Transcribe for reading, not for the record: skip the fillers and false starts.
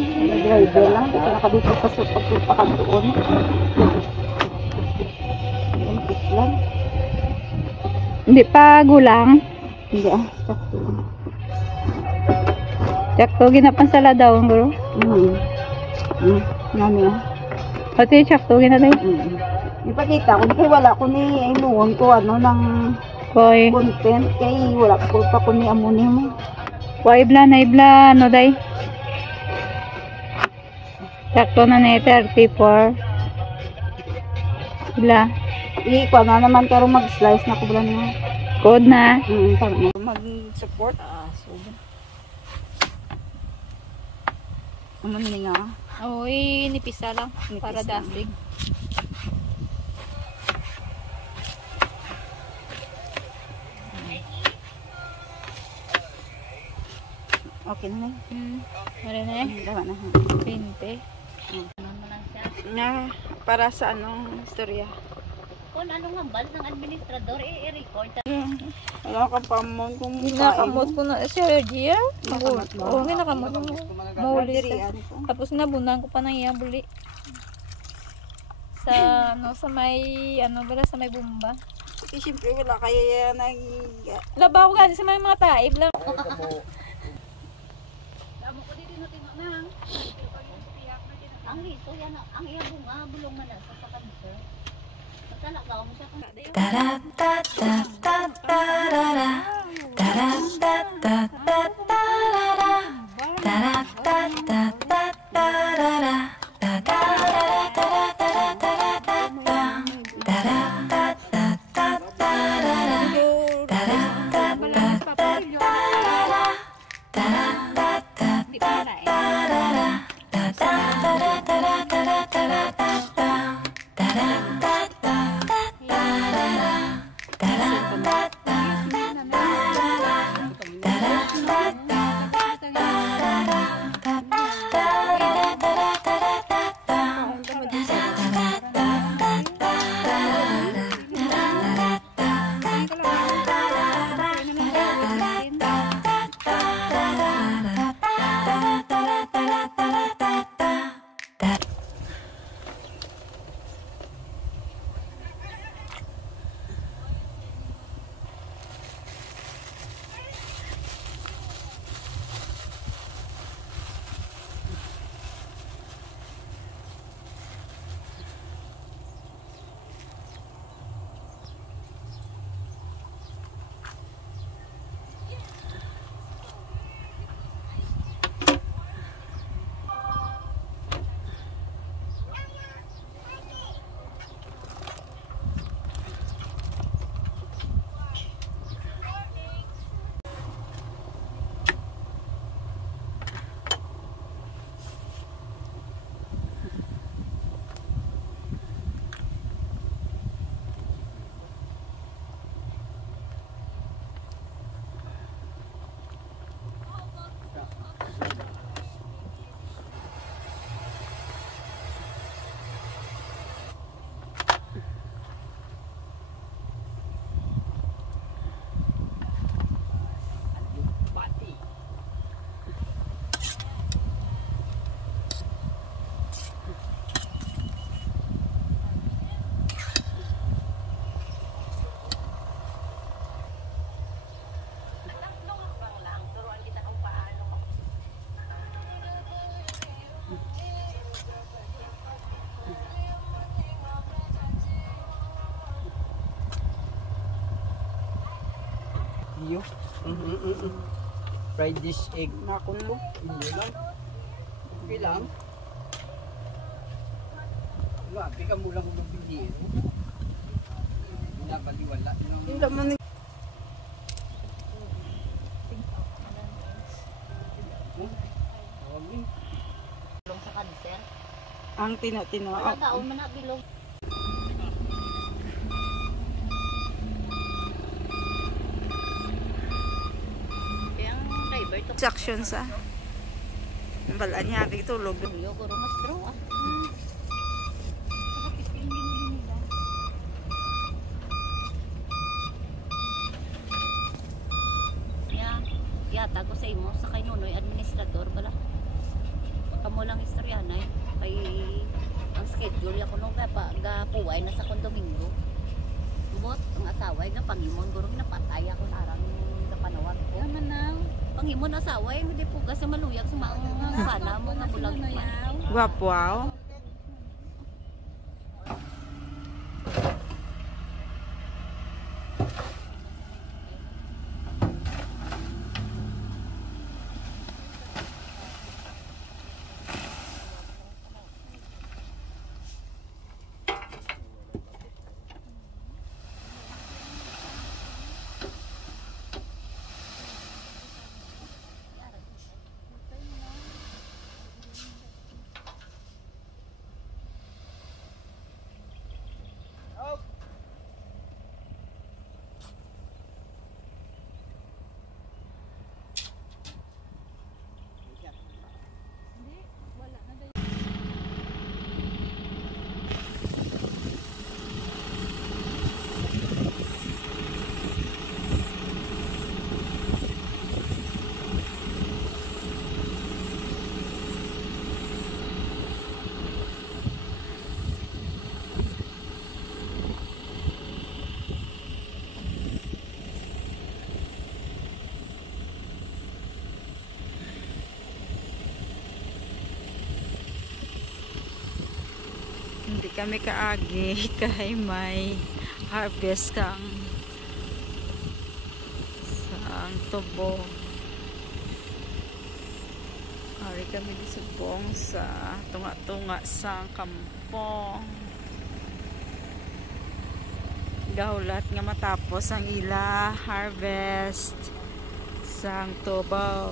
Driver lang, hindi ka nakadito sa pagpupakan doon. Impis lang. Hindi pa gulang. Hindi sakto. Sakto ginapansala daw, bro. Nami Pati sakto ginatay. Ipakita ko, kaya wala ko ni inuon ko ng Koy. content, kaya wala ko pa ko ni amuni mo. Naibla, no day. Sakto na na 34. Ila. Ikuha na naman karong mag-slice na ko bala niya. Code na. Mag-support. So. Ano ni nga? Oy, nipisa lang. Nipis Para lang. dasig. Okay na na. Mara na eh. Dawa na. 20. Na, para sa anong istorya? Kung ano nga bal ng administrador, i-record. Wala ka pa mo kung Nakamot ko na si Ergia. Nakamot mo? Oo, nakamot mo. Mahuli Dirian siya. ko. Tapos nabunan ko pa ng iya buli. Sa sa may bala sa may bomba. Eh, siyempre wala kaya nang... Laba ko gani sa may mga taib lang. Ang hito yan, ang iya bunga, bulong man sa pakanser. Matalakaw mo siya kung Iyo. Fried dish egg. Nakunlo. Hindi lang. Okay lang. Grabe ka mula kung magpili. Pinapaliwala. Hindi naman ni... bulong sa kanser. Ang tino-tino. Wala taon man na bilog. Kaya ang driver to. Section sa... Bala niya, tulog. Yo, kuro mas draw ah. Yata ko sa imo sa kay Nunoy administrador bala. Kamo lang istorya na kay ang schedule ako no gapuway na sa kondomingo. Bot ang asawa nga pangimon gurong napatay ako narang napanawag ko. Naman nang. Pangimon asawa hindi puga sa maluyag sa mga kana mo nga bulag man. Guwapo, wow. Hindi kami kaagi kay may harvest kang sa tubo. Ari kami di subong sa tunga-tunga sa kampong. Gaulat nga matapos ang ila harvest sang tubo.